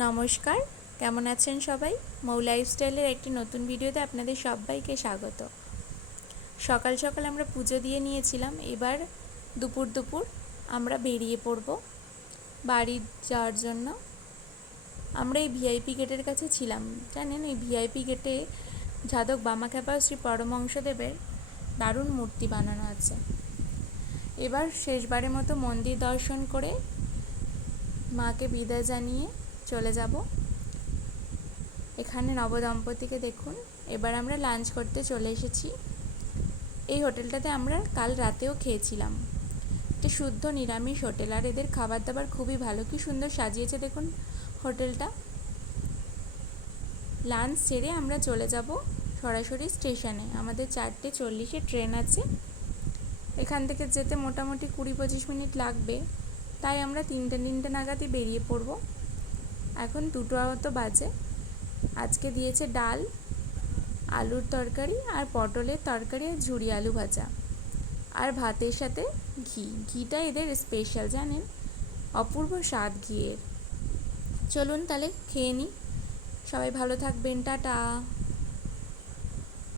নমস্কার, কেমন আছেন সবাই? মৌ লাইফস্টাইলের একটি নতুন ভিডিওতে আপনাদের সবাইকে স্বাগত। সকাল সকাল আমরা পুজো দিয়ে নিয়েছিলাম। এবার দুপুর দুপুর আমরা বেরিয়ে পড়ব বাড়ি যাওয়ার জন্য। আমরা এই ভিআইপি গেটের কাছে ছিলাম। জানেন, এই ভিআইপি গেটে যাদব বামাখ্যাপা শ্রী পরমহংসদেবের দারুণ মূর্তি বানানো আছে। এবার শেষবারের মতো মন্দির দর্শন করে মাকে বিদায় জানিয়ে চলে যাব। এখানে নবদম্পতিকে দেখুন। এবার আমরা লাঞ্চ করতে চলে এসেছি। এই হোটেলটাতে আমরা কাল রাতেও খেয়েছিলাম। এটা শুদ্ধ নিরামিষ হোটেল, আর এদের খাবার দাবার খুবই ভালো। কি সুন্দর সাজিয়েছে দেখুন হোটেলটা। লাঞ্চ সেরে আমরা চলে যাব সরাসরি স্টেশনে। আমাদের 4:40-এ ট্রেন আছে। এখান থেকে যেতে মোটামুটি 20-25 মিনিট লাগবে, তাই আমরা 3টে নাগাদই বেরিয়ে পড়ব। এখন 2টো মতো বাজে। আজকে দিয়েছে ডাল, আলুর তরকারি আর পটলের তরকারি আর ঝুরি আলু ভাজা, আর ভাতের সাথে ঘিটা এদের স্পেশাল, জানেন, অপূর্ব স্বাদ ঘিয়ের। চলুন তাহলে খেয়ে নিই। সবাই ভালো থাকবেন, টাটা।